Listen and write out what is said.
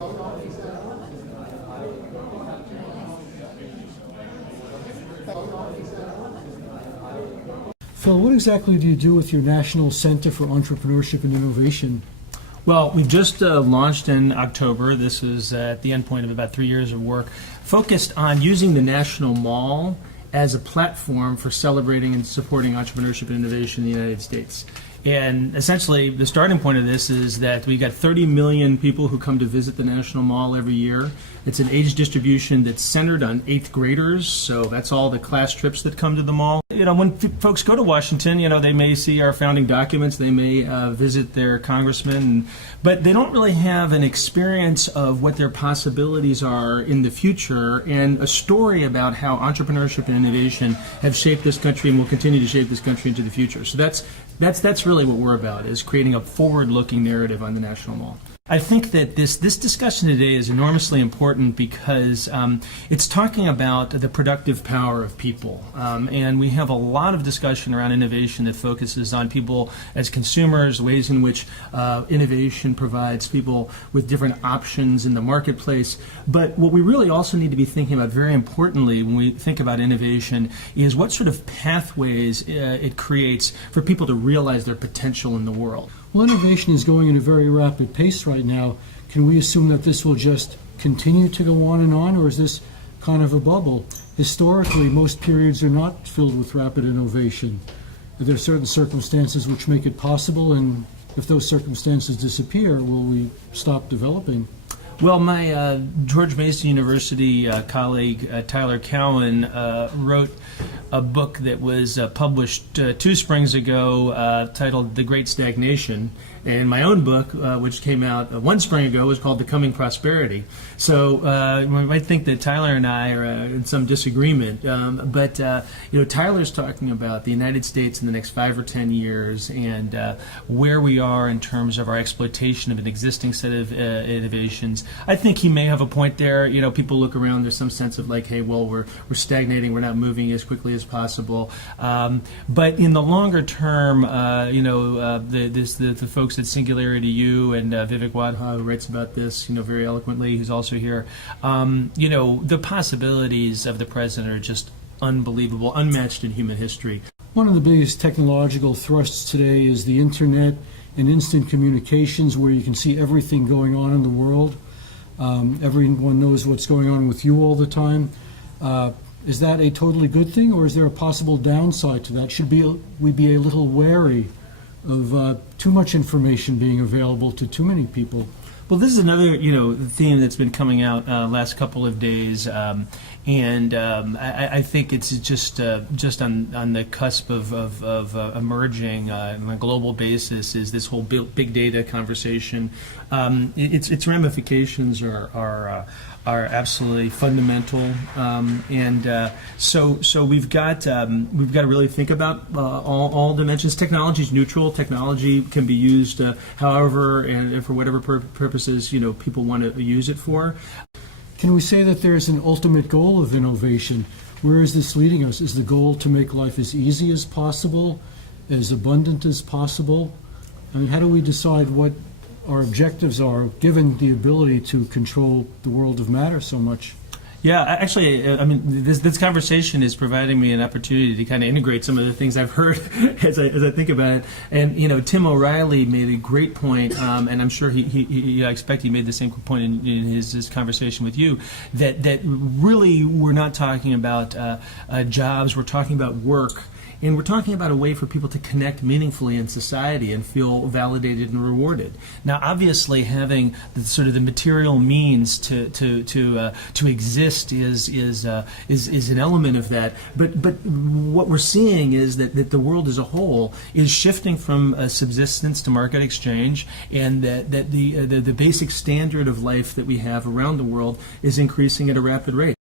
Phil, what exactly do you do with your National Center for Entrepreneurship and Innovation? Well, we've just launched in October. This is at the endpoint of about 3 years of work, focused on using the National Mall as a platform for celebrating and supporting entrepreneurship and innovation in the United States. And essentially, the starting point of this is that we got 30 million people who come to visit the National Mall every year. It's an age distribution that's centered on 8th graders, so that's all the class trips that come to the mall. You know, when folks go to Washington, you know, they may see our founding documents, they may visit their congressman, but they don't really have an experience of what their possibilities are in the future and a story about how entrepreneurship and innovation have shaped this country and will continue to shape this country into the future. So that's really what we're about, is creating a forward-looking narrative on the National Mall. I think that this discussion today is enormously important because it's talking about the productive power of people. And we have a lot of discussion around innovation that focuses on people as consumers, ways in which innovation provides people with different options in the marketplace. But what we really also need to be thinking about, very importantly, when we think about innovation, is what sort of pathways it creates for people to realize their potential in the world. Well, innovation is going at a very rapid pace right now. Can we assume that this will just continue to go on, or is this kind of a bubble? Historically, most periods are not filled with rapid innovation. Are there certain circumstances which make it possible, and if those circumstances disappear, will we stop developing? Well, my George Mason University colleague, Tyler Cowan, wrote a book that was published 2 springs ago titled The Great Stagnation. And my own book, which came out 1 spring ago, was called The Coming Prosperity. So you might think that Tyler and I are in some disagreement, but you know, Tyler's talking about the United States in the next 5 or 10 years and where we are in terms of our exploitation of an existing set of innovations. I think he may have a point there. You know, people look around, there's some sense of like, hey, well, we're stagnating, we're not moving as quickly as possible. But in the longer term, you know, the folks at Singularity U and Vivek Wadha, who writes about this, you know, very eloquently, who's also here. You know, the possibilities of the president are just unbelievable, unmatched in human history. One of the biggest technological thrusts today is the internet and instant communications, where you can see everything going on in the world. Everyone knows what's going on with you all the time. Is that a totally good thing, or is there a possible downside to that? Should we be a little wary of too much information being available to too many people? Well, this is another, you know, theme that's been coming out last couple of days, and I think it's just on the cusp of emerging on a global basis is this whole big data conversation. Its ramifications are absolutely fundamental, and so we've got to really think about all dimensions. Technology is neutral. Technology can be used however and for whatever purposes, you know, people want to use it for. Can we say that there's an ultimate goal of innovation? Where is this leading us? Is the goal to make life as easy as possible, as abundant as possible? I mean, how do we decide what our objectives are, given the ability to control the world of matter so much? Yeah, actually, I mean, this conversation is providing me an opportunity to kind of integrate some of the things I've heard as I think about it. And you know, Tim O'Reilly made a great point, and I'm sure I expect he made the same point in his conversation with you. That really we're not talking about jobs. We're talking about work. And we're talking about a way for people to connect meaningfully in society and feel validated and rewarded. Now, obviously, having the material means to exist is an element of that. But what we're seeing is that the world as a whole is shifting from subsistence to market exchange, and that the basic standard of life that we have around the world is increasing at a rapid rate.